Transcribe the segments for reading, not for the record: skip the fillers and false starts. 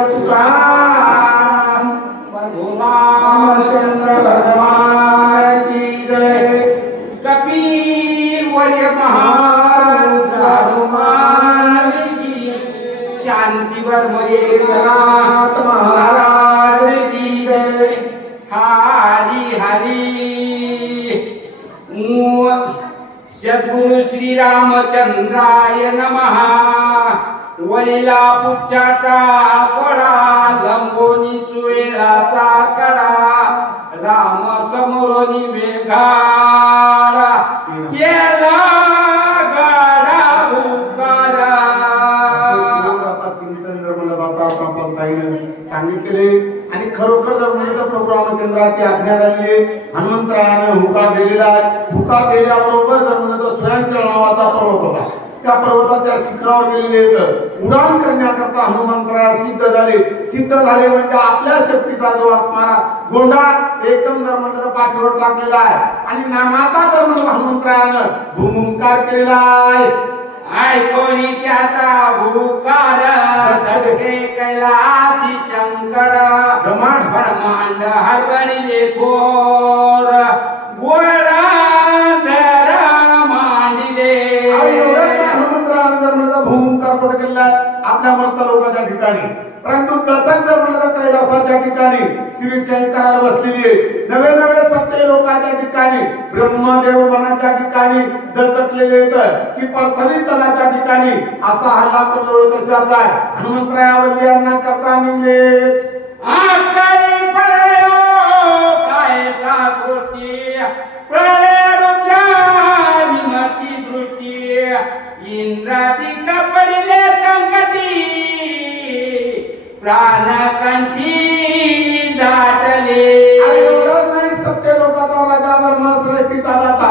तुकाराम रामचंद्र भगवान की जय। कबीर वर्य महाराज की शांति वर्मये जगन्नाथ महाराज की जय। हरि हरि सद्गुरु श्री रामचंद्राय नमः। वैला पुच्छाचा पडा लंबोनी चुळेलाचा कडा राम समोरोनी वेगाडा केला गाडा भुकारा। आता चिंतन जर म्हणत आता आपण ताईने सांगितले आणि खरोखर जर म्हणत प्रभू रामचंद्राची आज्ञा झाली हनुमंतरायाने हुकार दिलेला आहे। हुकार दिल्याबरोबर जर म्हणत स्वयंचळ नावाचा पर्वत होता त्या पर्वताच्या शिखरावर गेलेले उडान करण्याकरता हनुमंतराया सिद्ध झाले म्हणजे आपल्या शक्तीचा जो असणारा गोंडा एकदम जर म्हणलं तर पाठीवर टाकलेला आहे आणि नामाचा जर म्हणलं हनुमंतरायानं भूमुंकार केलेला आहे। ऐकोनी त्याचा भूकार धडके कैलासी शंकर ब्रह्मांड हरवणिले थोर गोरांधर मांडिले। हनुमंतरायानं जर म्हणलं भूमुंकार पड केलाय आपल्या मर्त लोकांच्या ठिकाणी परंतु दत्तक जर म्हणलं कैलासाच्या ठिकाणी श्री शंकराला बसलेली आहे। नवे नवे सत्य लोकांच्या ठिकाणी ब्रह्मदेव मनाच्या ठिकाणी दचकलेले की पृथ्वी तलाच्या ठिकाणी असा हल्ला कल्लोळ कशाचा आहे हनुमंतरायावरती यांना करता निघले। आकाळी पळयो कायचा कृती प्रलय रुद्रानिमती दृष्टी इंद्रादिक पडिले संकटी प्राणकंठी दाटले। एवढं नाही सत्य लोकांचा राजा ब्रह्म सृष्टीचा दाता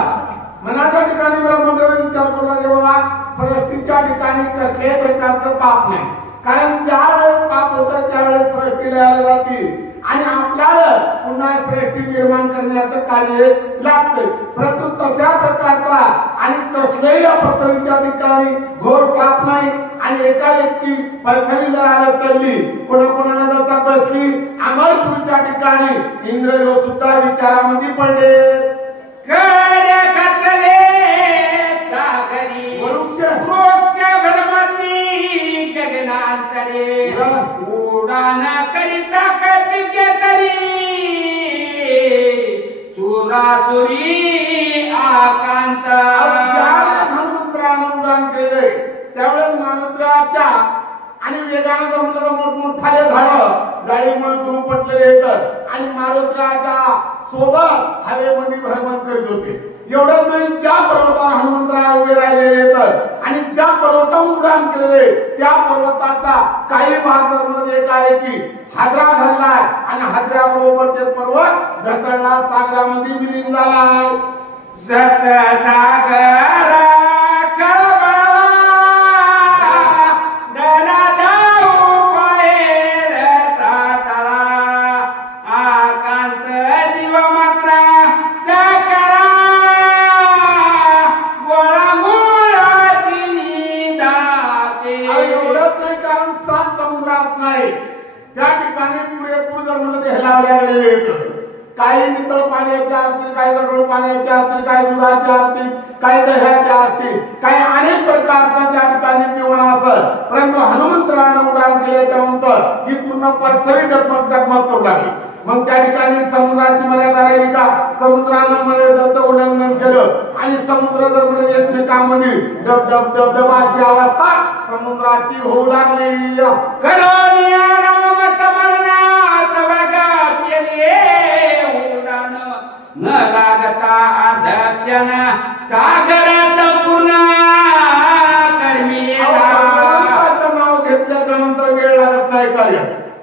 मनाच्या ठिकाणी ब्रह्मदेव विचार करू लागले बाबा सृष्टीच्या ठिकाणी कसल्याही प्रकारचं पाप नाही कारण ज्या वेळेस पाप होतं त्यावेळेस सृष्टीला यायला जाते आणि आपल्याला पुन्हा सृष्टी निर्माण करण्याचं कार्य लागते परंतु तशा प्रकारचा आणि कसल्याही पृथ्वीच्या ठिकाणी घोर पाप नाही आणि एका व्यक्ती पृथ्वीला आला चालली कोणाकोणाला जाता बसली अमरपूरच्या ठिकाणी इंद्रदेव सुद्धा विचारामध्ये पडले। कडे खचले सागरी वृक्ष भरमती गगनांतरे उडान करिता कपिके तरी सुरासुरी आकांत। हनुमंतरानं उडान केले त्यावेळेस मारुद्राच्या आणि वेगानं जमलं मोठमोठाले झाडं गाडीमुळे गुरुपटलेले येतात आणि मारुद्राच्या सोबत हवेमध्ये भ्रमण करीत होते। एवढंच नाही ज्या पर्वतावर हनुमंतराय उभे राहिलेले येतात आणि ज्या पर्वतावर उडान केलेले त्या पर्वताचा काही भाग जर एक आहे की हादरा घडलाय आणि हादऱ्याबरोबर ते पर्वत ढकलला सागरामध्ये विलीन झालाय। सत सागरा काही नितळ पाण्याच्या असतील काही गढूळ पाण्याच्या असतील काही दुधाच्या असतील काही दह्याच्या असतील काही अनेक प्रकारच्या त्या ठिकाणी जीवन असत परंतु हनुमंतरानं उडान केल्याच्यानंतर ही पूर्ण पृथ्वी डगमग करू लागली। मग त्या ठिकाणी समुद्राची मर्यादा राहिली का समुद्रानं मर्यादेचं उल्लंघन केलं आणि समुद्र जर म्हणजे एकमेकांमध्ये डब डब डब डब अशी अवस्था समुद्राची होऊ लागली। न लागता अध्यक्षण सागराचं पुन्हा कर्मीचं नाव घेतल्याच्या नंतर वेळ लागत नाही कार्य।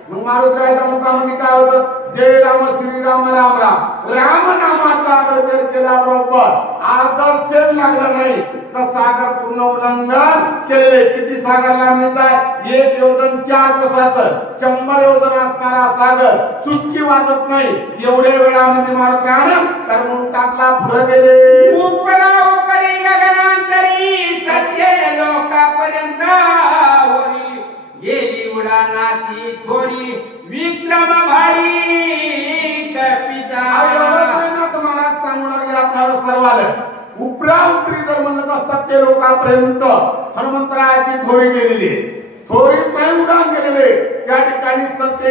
मग मारुद्राच्या मुखामध्ये काय होतं जय राम श्रीराम राम राम राम नामाचा जर केल्याबरोबर आदर्शन लागलं नाही तर सागर पूर्ण उल्लंघन केलेले। किती सागर लांबीचा आहे 1 योजन 4 कोसाचं 100 योजन असणारा सागर चुटकी वाजत नाही एवढ्या वेळामध्ये मारुद्रानं करमून टाकला पुढे गेले। उपरा उपरी गगनांतरी सत्य लोकापर्यंत वरी गेली उडानाची थोडी विक्रम भारी कपिता तुम्हाला सांगू लागले आपल्याला सर्वाला उपरा उपरी जर म्हणलं तर सत्य लोकांपर्यंत हनुमंतरायाची थोरी गेलेली थोरी नाही उडान गेलेले त्या ठिकाणी सत्य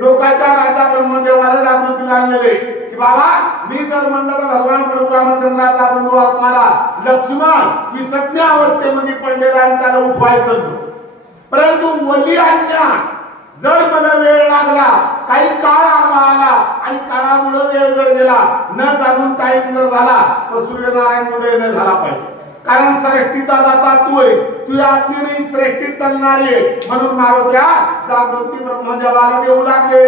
लोकांच्या राजा ब्रह्मदेवाला जागृती आणलेले की बाबा मी जर म्हणलं तर भगवान परशुरामचंद्राचा बंधू असणारा लक्ष्मण विसज्ञ अवस्थेमध्ये पडलेला आणि त्याला उठवायचं परंतु वली आणण्या जर मला वेळ लागला काही काळ आला आणि काळामुळे वेळ जर गेला न जाणून टाइम जर झाला तर सूर्यनारायण उदय न झाला पाहिजे कारण श्रेष्ठीचा दाता तू आहे तुझ्या आज्ञेने श्रेष्ठी चालणारी म्हणून मारुत्या जागृती ब्रह्मदेवाला देऊ लागले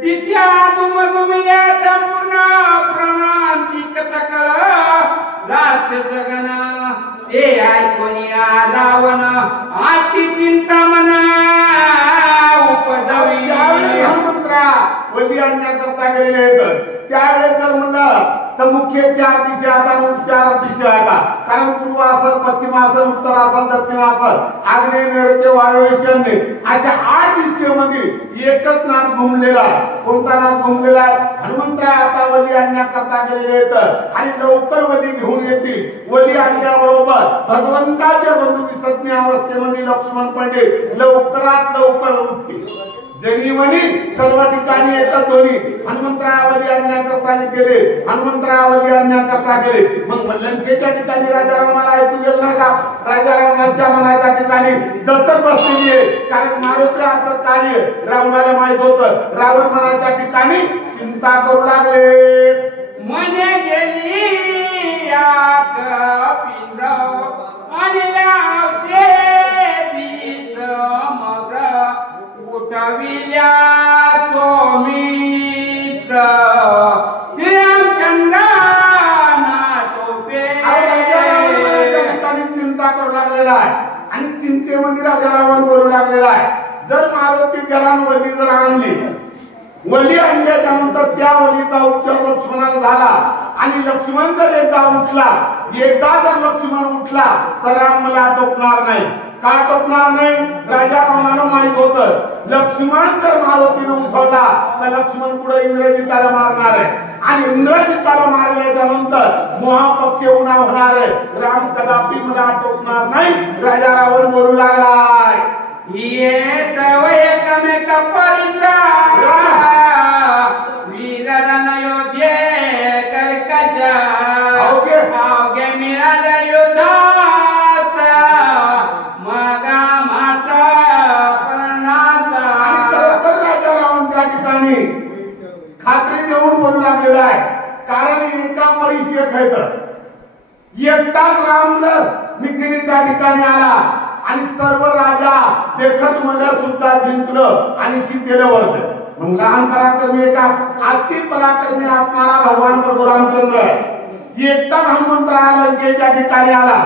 दिशा तुमगुमिया संपूर्ण प्रणांती कथकळ राक्षसगण ते ऐकूनिया रावण आती चिंता मना उपजावी हनुमंतरा वली आणण्याकरता गेलेले आहेत त्यावेळेस जर म्हणलं तर मुख्य 4 दिशा आता 4 दिशा आहेत कारण पूर्व असेल पश्चिम असेल उत्तर असेल दक्षिण असेल आग्नेय नैऋत्य वायव्य ईशान्य अशा 8 दिशेमध्ये एकच नाद घुमलेला आहे कोणता नाद घुमलेला आहे हनुमंतराय आता वली आणण्याकरता गेलेले आहेत आणि लवकर वली घेऊन येतील वली आणल्याबरोबर भगवंताच्या बंधू विसज्ञ अवस्थेमध्ये लक्ष्मण पंडित लवकरात लवकर उठतील जणीवणी सर्व ठिकाणी एकच ध्वनी हनुमंतरावली आणण्याकरता गेले हनुमंतरावली आणण्याकरता गेले मग लंकेच्या ठिकाणी राजा रावणाला ऐकू गेलं नाही का राजा रावणाच्या मनाच्या ठिकाणी दचक बसलेली आहे कारण मारुत्राचं कार्य रावणाला माहित होतं रावण मनाच्या ठिकाणी चिंता करू लागले मने गेली आक पिंडव आणि लावशे बीज मग उठविल्या तो मित्र श्रीरामचंद्र नाटोपे ठिकाणी चिंता करू लागलेला आहे आणि चिंतेमध्ये राजा रावण बोलू लागलेला आहे जर मारुती घरांवरती जर आणली वली आणल्याच्या नंतर त्या वलीचा उपचार लक्ष्मणाला झाला आणि लक्ष्मण जर एकदा उठला एकदा जर लक्ष्मण उठला तर राम मला आटोपणार नाही का आटोपणार नाही राजा रावणाला माहित होतं लक्ष्मण जर मारुतीने उठवला तर लक्ष्मण पुढे इंद्रजिताला मारणार आहे आणि इंद्रजिताला मारल्याच्या नंतर महापक्ष उन्हा होणार आहे राम कदापि मला आटोपणार नाही राजा रावण बोलू लागलाय ये तव एकमेक परिचय वीररन योध्ये कर्कश अवघे मिळाल्या युद्धाचा मगा माचा प्रणाचा राजा रावण त्या ठिकाणी खात्री देऊन बोलू लागलेला आहे कारण एका परिचय खायचं एकटाच राम मिथिलेच्या ठिकाणी आला आणि सर्व राजा देखत मला सुद्धा जिंकलं आणि सीतेला वरलं मग लहान पराक्रमी एका अति पराक्रमी असणारा भगवान प्रभू रामचंद्र एकटाच हनुमंतराय लंकेच्या ठिकाणी आला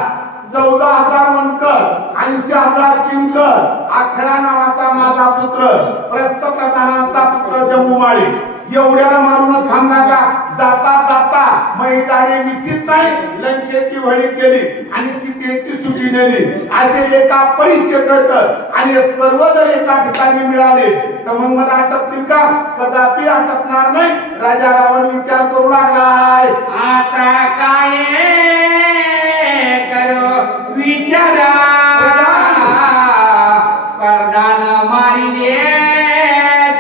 14,000 वनकर 80,000 किंकर अखरा नावाचा माझा पुत्र प्रस्थ प्रधानाचा पुत्र जम्बूमाळी एवढ्याला मारून थांबला का जाता जाता मैदाने मिसित नाही लंकेची वळी केली आणि सीतेची सुटी नेली असे एका परिचय करत आणि सर्व जर एका ठिकाणी मिळाले तर मग मला अटकतील का कदापि अटकणार नाही राजा रावण विचार करू लागलाय आता काय करो विचारा परदान मारिले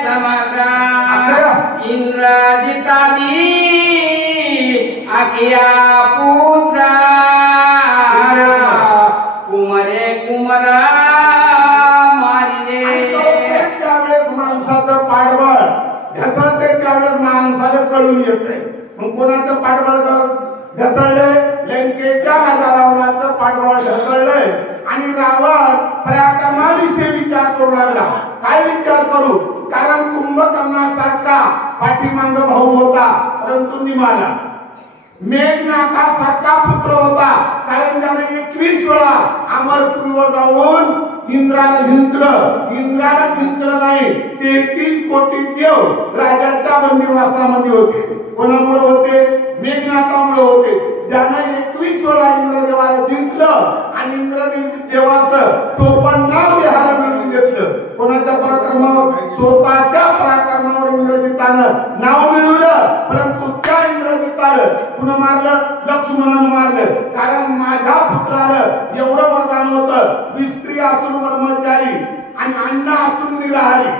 समग्र इंद्रजितादी आकिया पुत्र कुमरे कुमर मारिले त्यावेळेस माणसाचं पाठबळ ढसळते त्यावेळेस माणसाला कळून येते मग कोणाचं पाठबळ ढसळले लंकेच्या राजा रावणाचं पाठबळ ढसळले आणि रावण पराक्रमाविषयी विचार करू लागला काय विचार करू कारण कुंभकर्णासारखा पाठीमांग भाऊ होता परंतु निमाला मेघनाथासारखा पुत्र होता कारण त्याने 21 वेळा अमरपुरीवर जाऊन इंद्राला जिंकलं नाही 33 कोटी देव राजाच्या बंदिवासामध्ये होते कोणामुळे होते मेघनाथामुळे होते ज्याने 21 वेळा इंद्रदेवाला जिंकलं आणि इंद्रदेवाचं टोपण नाव देहाला मिळवून घेतलं कोणाच्या पराक्रमावर? स्वतःच्या पराक्रमावर इंद्रजितानं नाव मिळवलं, परंतु त्या इंद्रजितानं पुन्हा मारलं, लक्ष्मणानं मारलं. कारण माझ्या पुत्राला एवढं वरदान होतं, स्त्री असून ब्रह्मचारी आणि अण्णा असून निराहारी.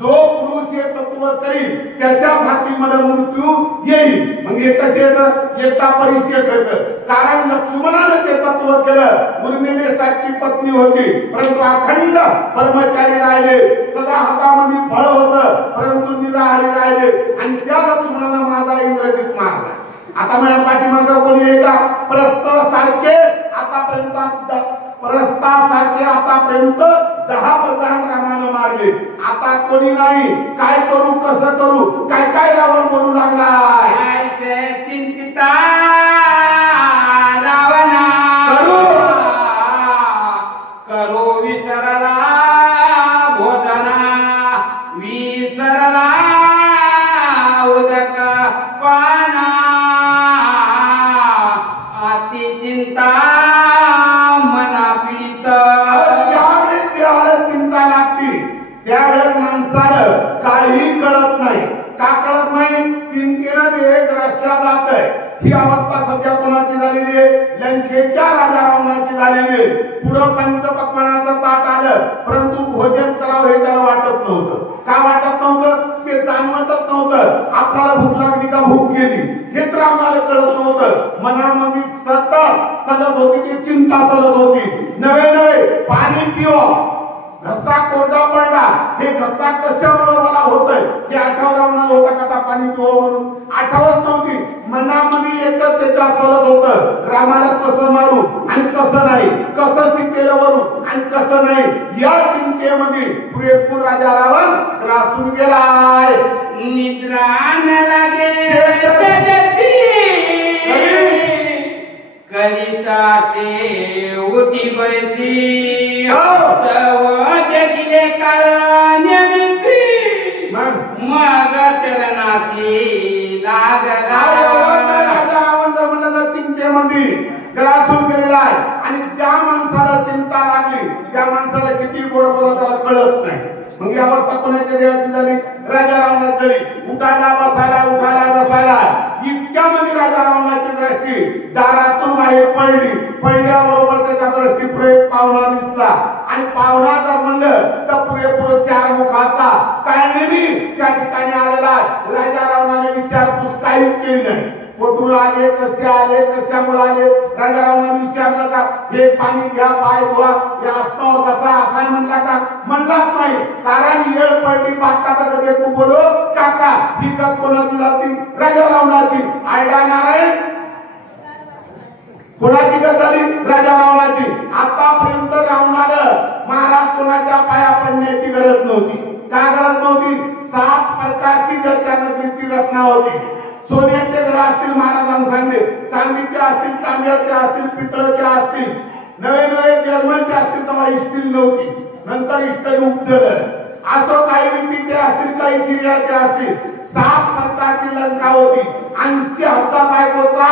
जो पुरुष हे तत्व करील त्याच्याच हाती मला मृत्यू येईल. मग हे कसे येतं? एका परिचय कळतं. कारण लक्ष्मणानं ते तत्व केलं. उर्मिले साची पत्नी होती, परंतु अखंड ब्रह्मचारी राहिले. सदा हातामध्ये फळ होतं, परंतु निराहारी राहिले. आणि त्या लक्ष्मणानं माझा इंद्रजित मारला. आता माझ्या पाठीमागं कोणी आहे का? प्रस्थासारखे आतापर्यंत 10 प्रधान रामानं मारले. आता कोणी नाही. काय करू, कसं करू, काय काय रावण बोलू लागलाय. चिंतिता रावणा करो विसरला भोजना, विसरला उदक पाना, अति चिंता मना पीडित. ज्यावेळेस देहाला चिंता लागते त्यावेळेस माणसाला काही कळत नाही. का कळत नाही? चिंतेनं ते ग्रस्त्या जात आहे. ही अवस्था सध्या कोणाची झालेली आहे? लंकेच्या राजा रावणाची झालेली आहे. पुढं पंचपक्वान्नाचं ताट आलं, परंतु भोजन करावं हे त्याला वाटत नव्हतं. का वाटत नव्हतं? ते जाणवतच नव्हतं. आपल्याला भूक लागली का भूक गेली हेच रावणाला कळत नव्हतं. मनामध्ये सतत सलत होती, ती चिंता सलत होती. नवे पाणी पिवा, घसा कोरडा पडला, हे घसा कशामुळे मला होतंय हे आठवण रावणाला होता का? पाणी पिवा म्हणून आठवत नव्हती. मनामध्ये एकच त्याच्या सलत होतं, रामाला कसं मारू आणि कसं नाही, कसं सीतेला वरू आणि कसं नाही. या चिंतेमध्ये पुरेपूर राजा रावण त्रासून गेलाय. निद्रा न लागे करिताचे उठी बैसी, देखिले काळ नेमिती, मग चरणाची लागला. राजा रावण जर म्हणलं तर चिंतेमध्ये ग्रासून गेलेला आहे. आणि ज्या माणसाला चिंता लागली त्या माणसाला किती गोड बोला त्याला कळत नाही. मग ही अवस्था कोणाच्या देवाची झाली? राजा रावणाची झाली. उठायला बसायला इतक्यामध्ये राजा रावणाची दृष्टी दारातून बाहेर पडली. पडल्याबरोबर त्याच्या दृष्टी पुढे पावना दिसला. आणि पावना जर म्हणलं तर पुरेपूर 4 मुखाचा काळनेमी त्या ठिकाणी आलेला. राजा रावणाने विचारपूस काहीच केली नाही. कुठून आले, कसे आले, कशामुळे आले, राजा रावणाने विचारलं का? हे पाणी घ्या, पाय धुवा, या आसनावर बसा असा म्हणला का? म्हणलाच नाही. कारण येळ पडली बाकाचा कधी तू बोलो काका. ही गत कोणाची जाती? राजा रावणाची. आयडा नारायण कोणाची गत झाली? राजा रावणाची. आतापर्यंत रावणाला महाराज कोणाच्या पाया पडण्याची गरज नव्हती. का गरज नव्हती? 7 प्रकारची त्या नगरीची रचना होती. सोन्याचे घर असतील, महाराजांनी सांगले, चांदीचे असतील, तांब्याचे असतील, पितळाचे असतील, नवे जर्मनचे असतील, तेव्हा स्टील नव्हती. नंतर स्टील उपजलं. असं काही विटीचे असतील, काही चिऱ्याचे असतील. 7 प्रकारची लंका होती. 80,000 बायकोचा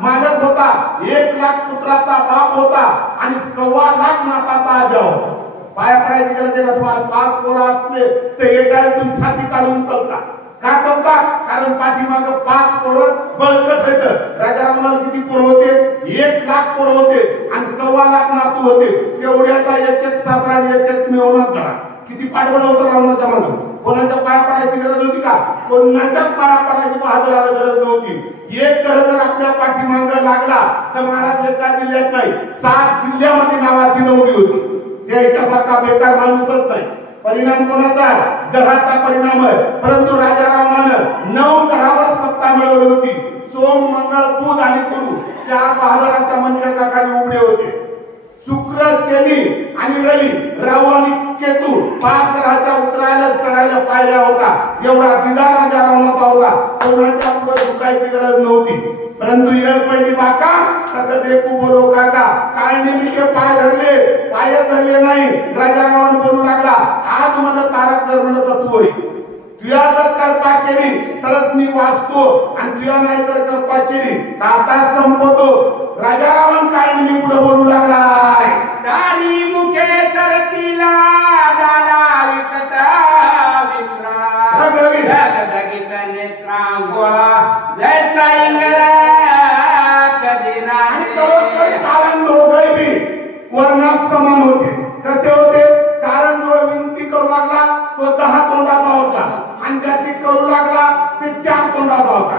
मालक होता. 1 लाख पुत्राचा बाप होता आणि 1.25 लाख नाताचा आजा होता. पाया पडायची गरज आहे का तुम्हाला? 5 पोरं असले तर एटाळ्यातून छाती काढून चालता. का चालता? कारण पाठीमागं 5 पोरं बळकट होतं. राजा रावणाला किती पोरं होते? 1 लाख पोरं होते आणि 1.25 लाख नातू होते. तेवढ्याचा एक सासरा आणि एक मिळवणार धरा. किती पाठबळ होतं रावणाच्या मागं. कोणाच्या पाया पडायची गरज होती का? कोणाच्या पाया पडायची बहादुराला गरज नव्हती. एक घर जर आपल्या पाठीमागं लागला तर महाराज एका जिल्ह्यात नाही 7 जिल्ह्यामध्ये नावाची नोंदणी होती. त्याच्यासारखा बेकार माणूसच नाही. परिणाम कोणाचा? ग्रहाचा परिणाम आहे. परंतु राजा रावणानं 9 ग्रहावर सत्ता मिळवली होती. सोम, मंगळ, बुध आणि गुरु 4 बहादुराच्या मंचाच्या खाली उभे होते. शुक्र, शनी आणि रवी, राहू आणि केतू 5 ग्रहाच्या उतरायला चढायला पायऱ्या होता. एवढा दिदा राजा रावणाचा होता. कोणाच्या पुढे झुकायची गरज नव्हती. परंतु येळ पडली बाका तर देखू बोलो काका. काळनेमीचे पाय धरले नाही. राजा रावण बोलू लागला, आज मला तारक जर म्हणत तू होई. तुया जर कृपा केली तरच मी वाचतो आणि तुया नाही जर कृपा केली तर आता संपवतो. राजा रावण काळनेमी पुढे बोलू लागला. चारी मुखे चरतीला डाला विकटा विक्रा धगधगित नेत्रांगोळा जैसा इंगळा कधी नाही कारण दोघे बी वर्णात समान होते. कसे होते? कारण जो विनंती करू लागला तो 10 तोंडाचा होता आणि ज्याची करू लागला ते 4 तोंडाचा होता.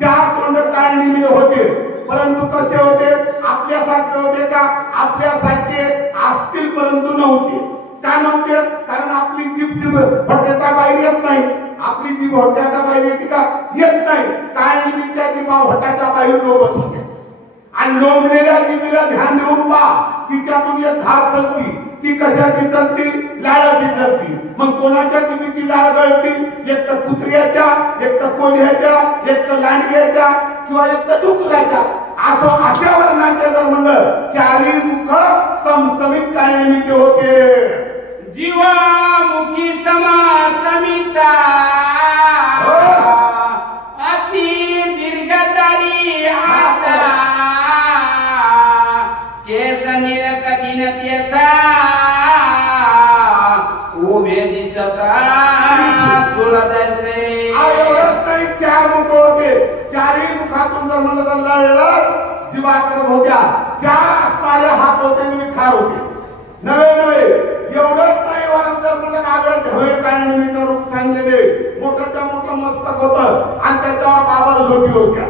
4 तोंड काढणीमध्ये होते. परंतु कसे होते? आपल्यासारखे होते का? आपल्यासारखे असतील परंतु नव्हते. का नव्हते? कारण आपली जीभ होट्याच्या बाहेर येत नाही. आपली जीभ होट्याच्या बाहेर येते का? येत नाही. काळनिमीच्या जीभा होट्याच्या बाहेर लोबत होते आणि लोंबलेल्या जीभेला ध्यान देऊन पहा, तिच्यातून एक धार चलती. ती कशाची चलती? लाळाची चलती. मग कोणाच्या जीभेची लाळ गळती? एक तर कुत्र्याच्या, एक तर कोल्ह्याच्या, एक तर लांडग्याच्या किंवा एक तर डुकराच्या. असं अशा वर्णाचे जर म्हणलं चारी मुख समसमित काळनिमीचे होते. जीवामुखी समासमिता अति दीर्घतारी आता केस नीळ कठीण तेता उभे दिसता सुळदसे. एवढंच नाही, 4 मुख होते. 4ही मुखातून जर म्हणलं तर लढलं जीवा करत होत्या. 4 असणारे हात होते आणि खार होते. नवे एवढंच नाही, वरून जर म्हणलं आगळ ढवळे काढणीचं रूप सांगलेले मोठ्याच्या मोठं मस्तक होतं आणि त्याच्यावर बाबर झोपी होत्या.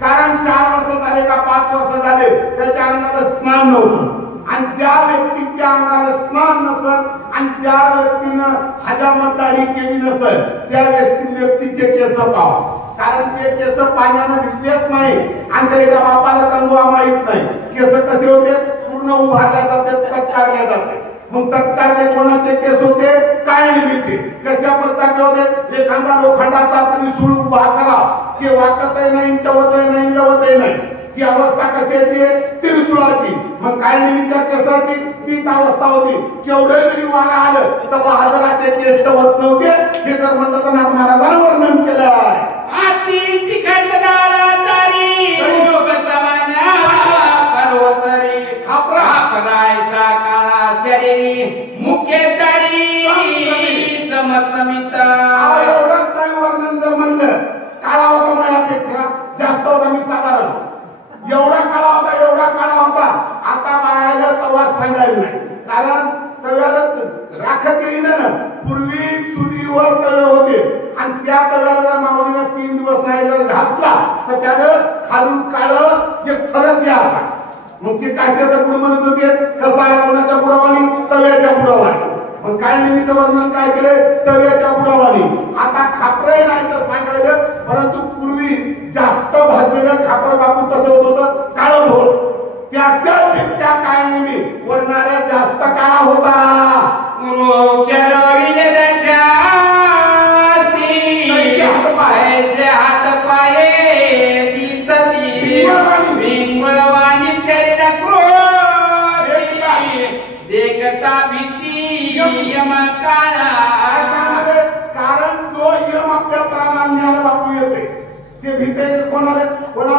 कारण 4 वर्ष झाले का 5 वर्ष झाले त्याच्या अंगाला स्नान नव्हतं. आणि ज्या व्यक्तीच्या अंगाला स्नान नसत आणि ज्या व्यक्तीनं हजामत दाढी केली नसत त्या व्यक्तीचे केस पाहा. कारण ते केस पाण्यानं भिजलेच नाही आणि त्याच्या बापाला कंगवा माहित नाही. केस कसे होते? पूर्ण उभारल्या जाते, तत्कारल्या जाते. मग तत्कारले कोणाचे केस होते? काळनिमीचे. कशा प्रकारचे होते? एखादा लोखंडाचा त्रिशूळ उभा करा, ते वाकतही नाही, टवतही नाही, लवतही नाही. ती अवस्था कशाची? त्रिशूळाची. मग काळनिमीच्या केसाची तीच अवस्था होती. केवढे जरी वारा आलं तर बहादराचे केस टवत नव्हते. हे जर म्हणलं तर नाथ महाराजांना वर्णन केलं आहे. अति तिखट दारादारी योग समाना पर्वतरी खापरायचा काळा शरीरी मुख्य तारी समसमिता. एवढंच नाही, वर्णन जर म्हणलं काळा होता माझ्यापेक्षा जास्त होता. मी साधारण एवढा काळा होता, एवढा काळा होता. आता बायाला तवा सांगायला नाही. कारण तव्याला राखत येईन ना. पूर्वी चुलीवर तवे होते आणि त्या तव्याला जर माऊलीनं 3 दिवस नाही जर घासला तर त्यानं खालून काळं एक थरच यायचा. मग ते कशाच्या पुढे म्हणत होते? कसं आहे? कोणाच्या बुडावानी? तव्याच्या बुडावानी. मग काळनिमीचं वर्णन काय केले? तव्याच्या बुडावानी. आता खापरही नाही तर सांगायचं, परंतु पूर्वी जास्त भाजलेलं खापर बापू कसं होत होतं? काळं भोर. त्याच्यापेक्षा काळनिमी वर्णाला जास्त काळा होता. हात पाये दिसती विंगळवाणी चरित्र क्रोधी देखता भीती यम काळा. कारण जो यम आपल्या प्राणांना बापू येते ते भीते कोणाला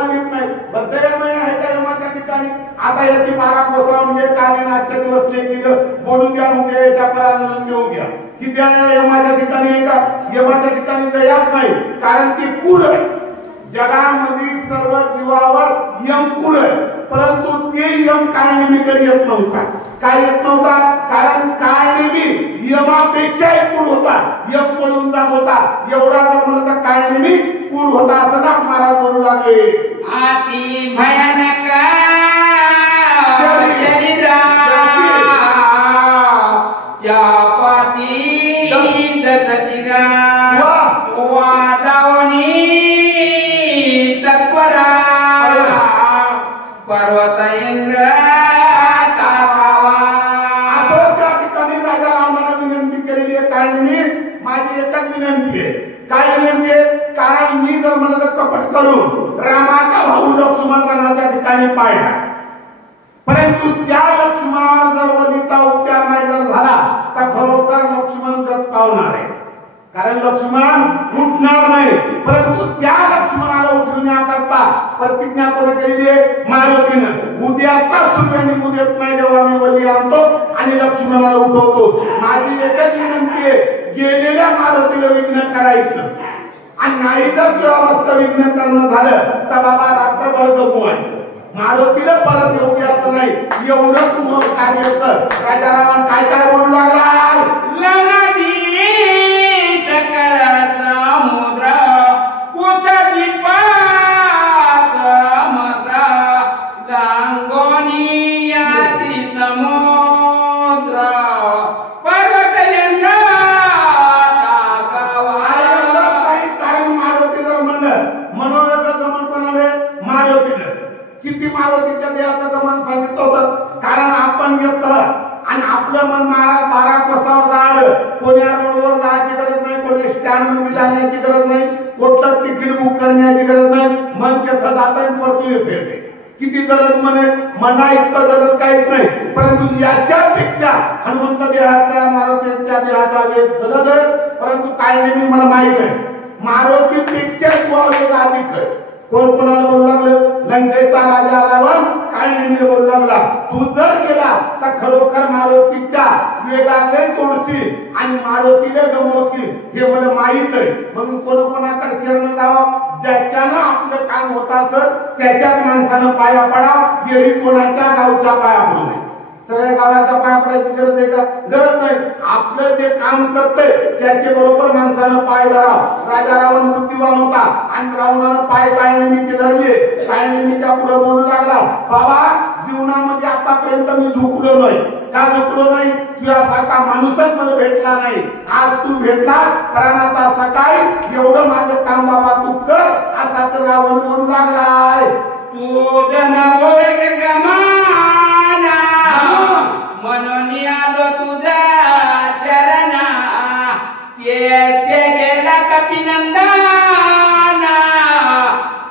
भीत नाही. बद्दयमय आहे का यमाच्या ठिकाणी? आता याची 12 कोसळा म्हणजे कालीन आजच्या दिवस लेखीनं बोलून द्या, उद्या याच्या प्राणाला घेऊ द्या. ही द्या यमाच्या ठिकाणी आहे का? यमाच्या ठिकाणी दयाच नाही. कारण ती कुळ आहे. जगामध्ये सर्व जीवावर यम कुळ आहे. परंतु ते यम काळनिमीकडे येत नव्हता. काय येत नव्हता? कारण काळनिमी यमापेक्षाही क्रूर होता. यम पळून जात होता. एवढा जर म्हणलं तर काळनिमी क्रूर होता असं नाथ महाराज बोलू लागले. अति भयानक शरीरा या पाती दशचिरा वादावनी तत्परा पर्वत इंद्र ताकावा. असं त्या ठिकाणी राजा रामाला विनंती केलेली आहे. काळनिमी माझी एकच विनंती आहे. काय विनंती आहे? कारण मी जर म्हणलं तर कपट करून रामाचा भाऊ लक्ष्मण रणाच्या ठिकाणी पाहिला, परंतु त्या लक्ष्मणावर जर वलीचा उपचार नाही जर झाला तर खरोखर लक्ष्मण गत पावणार आहे. कारण लक्ष्मण उठणार नाही, परंतु त्या लक्ष्मणाला उठविण्याकरता प्रतिज्ञा कोण केलेली आहे? मारुतीनं. उद्याचा सूर्य निघू देत नाही जेव्हा मी वली आणतो आणि लक्ष्मणाला उठवतो. माझी एकच विनंती आहे, गेलेल्या मारुतीला विघ्न करायचं आणि नाही जर जेव्हा वाजता विघ्न करणं झालं तर बाबा रात्रभर गमवायचं. मारुतीला परत येऊ द्यायचं नाही. एवढंच मग काय होतं? राजा रावण काय काय बोलू लागला? लनदी सकळाचा मुद्रा उचली पाच मुद्रा लांगोनी याची समुद्र पर्वत यंदा टाकावा. काही कारण मारुती जर म्हणलं मनोरथ गमन कोणाले? मारुतीनं. किती मारुतीच्या देहाचं गमन सांगितलं होतं? कारण आपण घेतलं आणि आपलं मन महाराज 12 कोसावर जाळलं. कोण्या रोडवर जायची गरज नाही, कोणी स्टँड मध्ये जाण्याची गरज नाही, कुठलं तिकीट बुक करण्याची गरज नाही. मन तिथं जात आणि परतून येते. किती जलद म्हणे? मना इतकं जलद काहीच नाही, परंतु याच्यापेक्षा हनुमंत देहाच्या मारुतीच्या देहाचा वेग जलद आहे. परंतु काय नाही मला माहित आहे, मारुतीपेक्षा वेग अधिक आहे. कोण कोणाला बोलू लागलं? लंकेचा राजा रावण काय नेहमी बोलू लागला, तू जर गेला तर खरोखर मारुतीच्या वेगाले तोडशील आणि मारुतीला गमवशील हे मला माहित आहे. म्हणून कोणाकडे शरण जावं? ज्याच्यानं आपलं काम होत असत त्याच्याच माणसानं पाया पडाव. एरी कोणाच्या गावच्या पाया पडू नये. सगळ्या गावाच्या पाया पडायची गरज आहे का? गरज नाही. आपलं जे काम करतंय त्याचे बरोबर माणसानं पाय धराव. राजा रावण बुद्धिवान होता आणि रावणानं पाय नेहमीचे धरले. नेहमीच्या पुढे बोलू लागला, बाबा जीवनामध्ये आतापर्यंत मी झुकलो नाही. का झुकलो नाही? तुझ्यासारखा माणूसच मला भेटला नाही. आज तू भेटला, प्राणाचा सकाळी एवढं माझं काम बाबा तू कर, असा तर रावण बोलू लागलाय. तू जन बोल गमाना म्हणून आलो तुझा चरणा, ते गेला कपिनंदना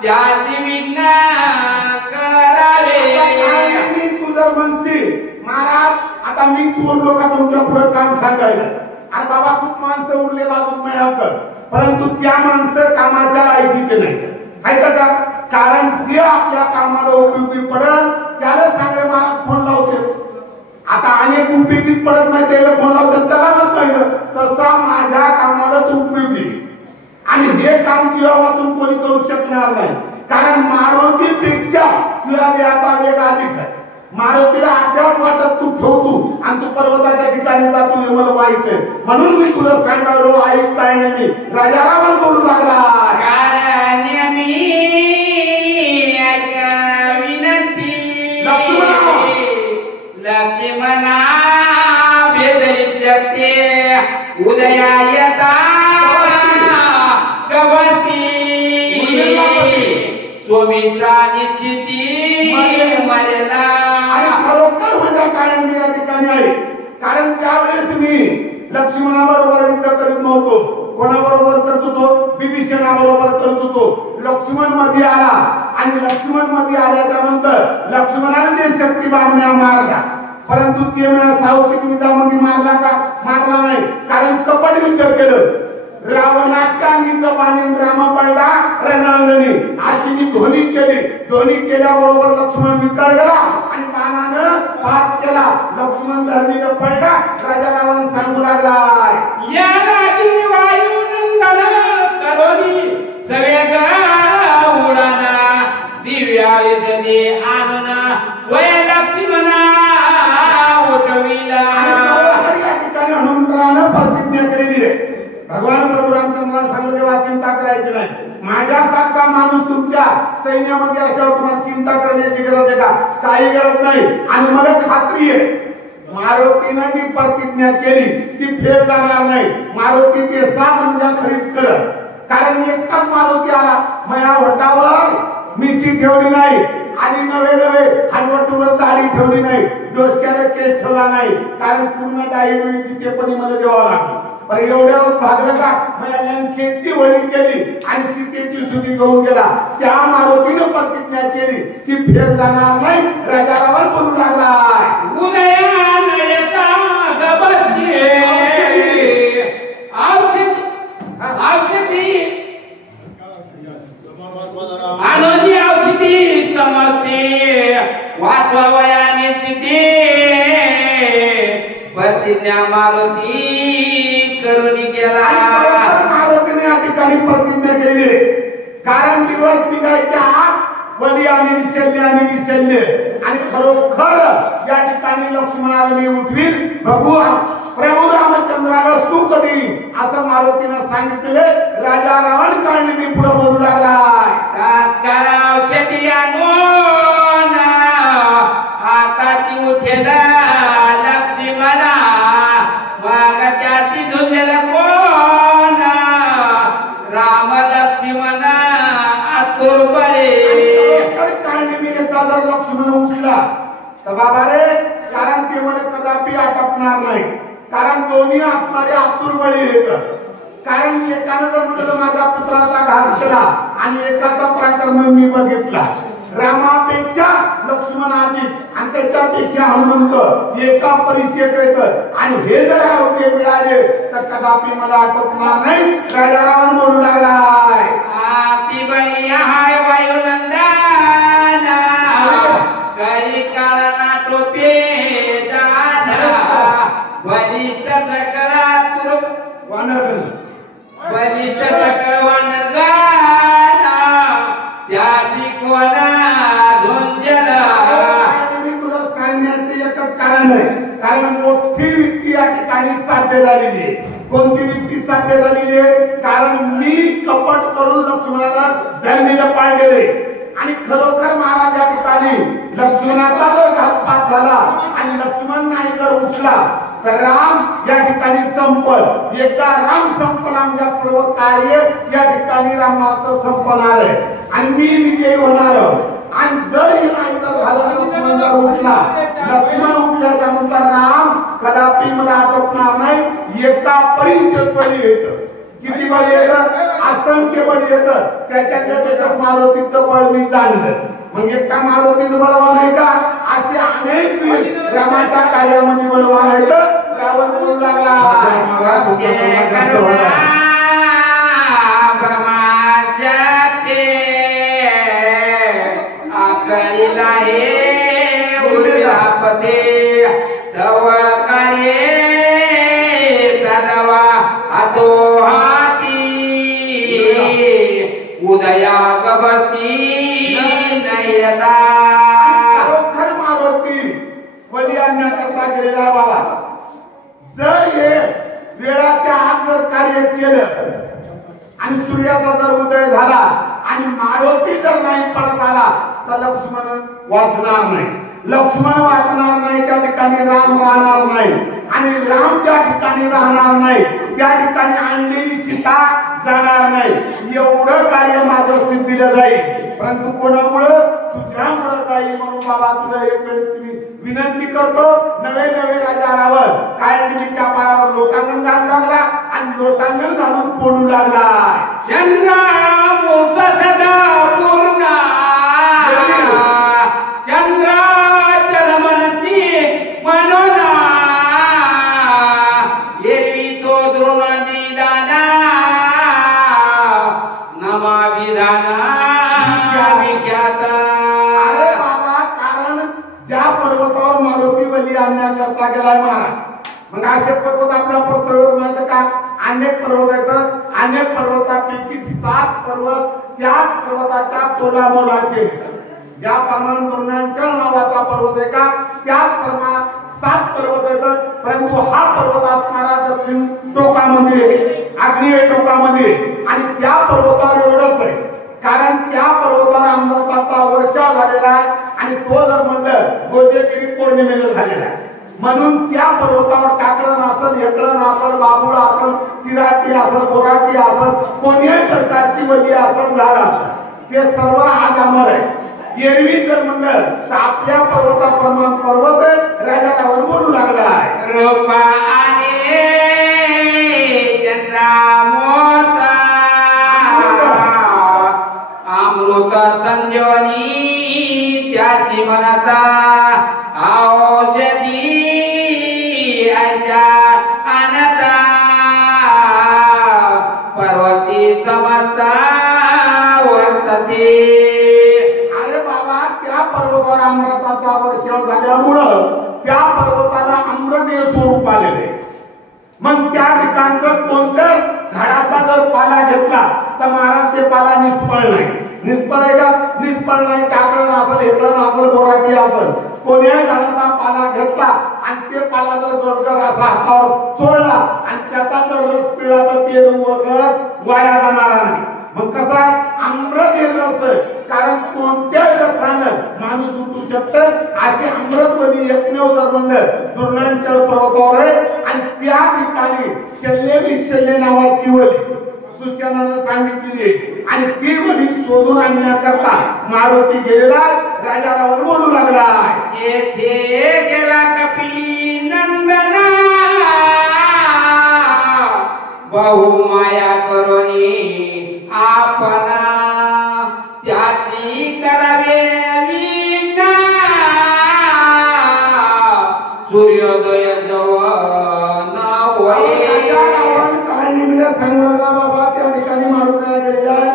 त्याची विघ्न करावे. मी तुझं म्हणशील महाराज आता मी बोललो का तुमच्या पुढे काम सांगायला? अरे बाबा खूप माणसं उरले अजून माझ्याकडे, परंतु त्या माणसं कामाच्या लायकीचे नाही. ऐका का? कारण जे आपल्या कामाला उपयोगी पडल त्याला सांगले महाराज फोन लावते. आता अनेक उपयोगीच पडत नाही त्याला फोन लावतात, त्याला नसतं. तसा माझ्या कामाला तू उपयोगी आणि हे काम तुझ्या वाचून कोणी करू शकणार नाही. कारण मारुतीपेक्षा तुझ्या देहाचा वेग अधिक आहे. मारुतीला अद्याप वाटत तू ठेवतो आणि तू पर्वताच्या ठिकाणी जातो हे मला माहित आहे. म्हणून मी तुला सांगायलो ऐक काय नाही. राजा रावण बोलू लागला, लक्ष्मणा भेदरिष्यते उदया यथा गवती सुमित्रा निश्चिती मरेला. आणि खरोखर माझ्या कारण मी या ठिकाणी आहे. कारण त्यावेळेस मी लक्ष्मणाबरोबर युद्ध करीत नव्हतो. कोणाबरोबर करत होतो? विभीषणाबरोबर करत होतो. लक्ष्मण मध्ये आला आणि लक्ष्मण मध्ये आल्याच्या नंतर लक्ष्मणाने जे शक्तिबाण मारला, परंतु ते सावकित युद्धामध्ये मारला का? मारला नाही. कारण कपट युद्ध केलं. रावणाच्या निजबाणीन राम पडला रणांगणी अशी मी ध्वनी केली. ध्वनी केल्याबरोबर लक्ष्मण विकळ गेला आणि बाणानं पाठ केला. लक्ष्मण धरणीनं पडला. राजा रावण सांगू लागला, या राजी वायू नंदन करोनी सवेग उडाना दिव्या विषदे आणना स्वय लक्ष्मणा उठविला. या ठिकाणी हनुमंतरानं प्रतिज्ञा केलेली आहे. भगवान प्रभू रामचंद्राला सांगितलं तेव्हा चिंता करायची नाही. माझ्यासारखा माणूस तुमच्या सैन्यामध्ये असल्यावर तुम्हाला चिंता करण्याची गरज आहे का? काही गरज नाही. आणि मला खात्री आहे मारुतीनं जी प्रतिज्ञा केली ती फेल जाणार नाही. मारुती ते 7 म्हणजे खरीच करत. कारण एकटाच मारुती आला. माझ्या होटावर मिशी ठेवली नाही आणि नवे हलवटवर दाढी ठेवली नाही, डोसक्याला केस ठेवला नाही. कारण पूर्ण दाढी तिथे पण मला द्यावा लागली. पण एवढ्यावर भागलं का? माझ्या लंकेची वळी केली आणि सीतेची सुधी घेऊन गेला. त्या मारुतीनं प्रतिज्ञा केली ती फेल जाणार नाही. राजा रावण बोलू लागला, उदयान येता गबते प्रतिज्ञा मारुती करून गेला. मारुतीने या ठिकाणी प्रतिज्ञा केली. कारण दिवस निघायच्या आत बली आणि विशल्य आणि खरोखर या ठिकाणी लक्ष्मणाला मी उठवीन, प्रभू रामचंद्राला सुख देईन असं मारुतीनं सांगितले. राजा रावण काळनी मी पुढे बोलू लागलाय. तात्काळ औषधी आणून आता ती उठेला लक्ष्मणा मग त्याची झुंजला कोण राम लक्ष्मणा आतुर बळे. काळनी मी एकदा जर लक्ष्मण उठला तर बाबा रे, कारण ते मला कदापि आटपणार नाही. कारण दोन्ही असणारे आतुर बळी येतात. कारण एकानं जर म्हटलं माझ्या पुत्राचा घात केला आणि एकाचा पराक्रम मी बघितला, रामापेक्षा लक्ष्मण अधिक आणि त्याच्यापेक्षा हनुमंत एका परिचय येतं आणि हे जर आरोग्य मिळाले तर कदापि मला आटपणार नाही. राजा रावण बोलू लागलाय. ती बळी हाय वायुनंदना काही काळाना टोपे दादा बलिष्ठ सकळा तुर बलिष्ठ सकळ वानरगाना त्याची कोणा झुंजला. मी तुला सांगण्याचे एकच कारण आहे. कारण मोठी व्यक्ती या ठिकाणी साध्य झालेली आहे. कोणती व्यक्ती साध्य झालेली आहे? कारण मी कपट करून लक्ष्मणाला जमिनीला पाळलेले आणि खरोखर महाराज या ठिकाणी लक्ष्मणाचा जर घातपात झाला आणि लक्ष्मण नाही जर उठला तर राम या ठिकाणी संपल. एकदा राम संपला म्हणजे सर्व कार्य या ठिकाणी रामाचं संपणार आहे आणि मी विजयी होणार. आणि जर हे नाही जर झालं, लक्ष्मण जर उठला, लक्ष्मण उठल्याच्या नंतर राम कदापि मला आटोपणार नाही. एका परिचय बळी येतं. किती बळी येतं? असंख्य बळी येतं. त्याच्यातल्या त्याच्यात मारुतीचं बळ मी जाणलं. मग एका मारुतीचं बळवान आहे का? असे अनेक रामाच्या कार्यामध्ये बळवान आहेत. रावण बोलू लागला. आकळीला हे उलपते तव कार्ये चालवा आतो हाती उदया गबती नयता. खरोखर मारुती बळी आणण्याकरता गेलेला बाबा. जर हे वेळाच्या आत जर कार्य केलं आणि सूर्याचा जर उदय झाला आणि मारुती जर नाही परत आला तर लक्ष्मण वाचणार नाही. लक्ष्मण वाचणार नाही त्या ठिकाणी राम राहणार नाही आणि राम ज्या ठिकाणी राहणार नाही त्या ठिकाणी आणलेली सीता जाणार नाही. एवढं कार्य माझं सिद्धीला जाईल. परंतु कोणामुळं? तुझ्यामुळं जाईल. म्हणून बाबा तुझं एक वेळ विनंती करतो. नवे राजा रावण काय निमित्या पायावर लोटांगण घालू लागला आणि लोटांगण घालून पडू लागला. चंद्रा मोठ सदा पूर्ण चंद्रा जलमनती मनोना एरवी तो द्रोण दिदाना नमा विधाना विख्याता. अरे बाबा, कारण ज्या पर्वतावर मारुती बली आणण्याकरता गेलाय महाराज. मग असे पर्वत आपल्या पृथ्वीवर मिळतं का? अनेक पर्वत आहेत. अनेक पर्वतापैकी 7 पर्वत त्याच पर्वताच्या तोलामोलाचे. ज्याप्रमाणे दुर्णांच्या नावाचा पर्वत आहे का त्याचप्रमाणे 7 पर्वत आहेत. परंतु हा पर्वत असणारा दक्षिण टोकामध्ये, आग्नेय टोकामध्ये आणि त्या पर्वतावर एवढंच आहे. कारण त्या पर्वतावर अमृताचा वर्षा झालेला आहे आणि तो जर म्हणलं गोजेगिरी पौर्णिमेला झालेला आहे. म्हणून त्या पर्वतावर टाकळण असेल, हेकळण असेल, बाबुळा असेल, चिराटी असेल, बोराटी असेल, कोणत्याही प्रकारची बली असेल, झाड असेल, ते सर्व आज अमर आहे. एरवी जर म्हणलं तर आपल्या पर्वताप्रमाणे पर्वत राजा रावण बोलू लागला आहे. रूपा आणि चंद्रामोता अमृत संजीवनी त्याची मनता औषधी आशा अनता पर्वती समता वर्तते. अरे बाबा, त्या पर्वतावर अमृताचा वर्षाव झाल्यामुळं त्या पर्वताला अमृतदेव स्वरूप आलेले. मग त्या ठिकाणचं कोणत्या झाडाचा जर पाला घेतला तर महाराज ते पाला निष्फळ नाही. निष्फळ आहे का? निष्फळ नाही. टाकळं असेल, हेकळं असेल, बोराटी असेल, कोण्याही झाडाचा पाला घेतला आणि ते पाला जर गरगर असा हातावर चोळला आणि त्याचा जर रस पिळला तर ते रस वाया जाणारा नाही. मग कसं आहे? अमृत हे रस, कारण कोणत्याही रसानं माणूस उठू शकतं. असे अमृतवणी एकमेव जर म्हणलं दुर्नांचळ पर्वतावर आहे. आणि त्या ठिकाणी शल्य नावाची वली सुशानानं सांगितलेली आहे. आणि ती वली शोधून आणण्याकरता मारुती गेलेला राजारावर बोलू लागला. येथे गेला कपी नंदना बहुमाया करोनी आपणा त्याची करावे विना सूर्योदय जवन होय. सांगला बाबा त्या ठिकाणी मारुतीला गेलेला आहे.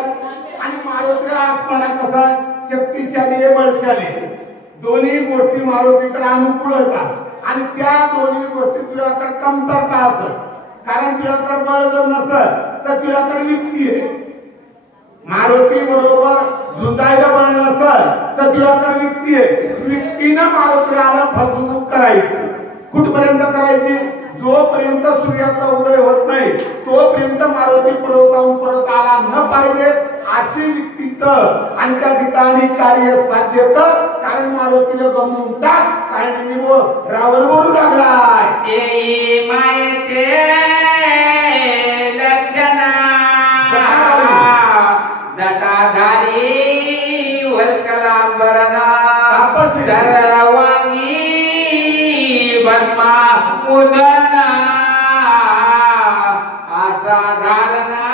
आणि मारुतीला असताना कसा शक्तिशाली आहे, बळशाली, दोन्ही गोष्टी मारुतीकडे अनुकूल होतात. आणि त्या दोन्ही गोष्टी तुझ्याकडे कमतरता असत. कारण तुझ्याकडे बळ जर नसत तर तुझ्याकडे युक्ती आहे. मारुती बरोबर झुंजायला बळ नसत तर तुझ्याकडे युक्ती आहे. युक्तीनं मारुतीला फसवणूक करायची. कुठपर्यंत करायची? जोपर्यंत सूर्याचा उदय होत नाही तोपर्यंत मारुती पर्वताहून परत आला न पाहिजे अशी युक्तीचं आणि त्या ठिकाणी कार्य साध्य कर. कारण मारुतीला गमवून टाक. कारण रावण बोलू लागलाय. मायेचे लक्षणा जटाधारी वल्कलांबरणा सर्वांगी बर्मा उदना असाधारणा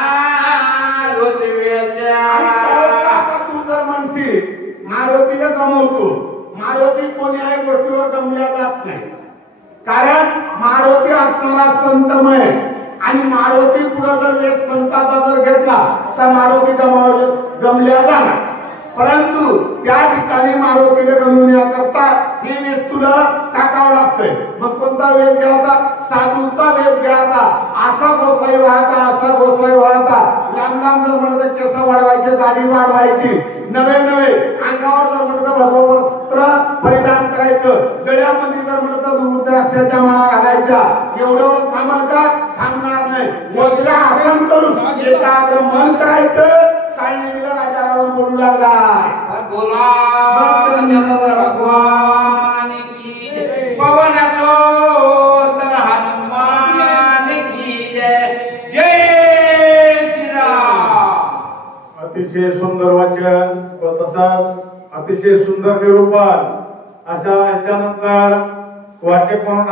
रुचवेच्या. तू जर म्हणशील मारुतीला गमवतो, मारुती कोण्याही गोष्टीवर गमल्या जात नाही. कारण मारुती असणारा संतमय आणि मारुती पुढे जर एक संताचा जर घेतला तर मारुती गमल्या जाणार. परंतु त्या ठिकाणी मारुतीला गमवण्याकरता ही वेश तुला टाकावं लागतंय. मग कोणता वेश घ्यायचा? साधूचा वेश घ्यायचा. असा गोसाई व्हायचा, असा गोसाई व्हायचा. लांब लांब जर म्हणत केस वाढवायचे, दाढी वाढवायची, नवे नवे अंगावर जर म्हणत भगवस्त्र परिधान करायचं, गळ्यामध्ये जर म्हणत रुद्राक्षाच्या माळा घालायच्या. एवढं थांबल का? थांबणार नाही. वज्र आसन करून एकाग्र मन करायचं. काळनिमीला राजारावर बोलू लागला. भगवान की जय. पवनाचो हनुमान की जय. जय श्रीराम. अतिशय सुंदर वाचन व तसाच अतिशय सुंदर निरूपण अशा याच्यानंतर वाचक म्हणून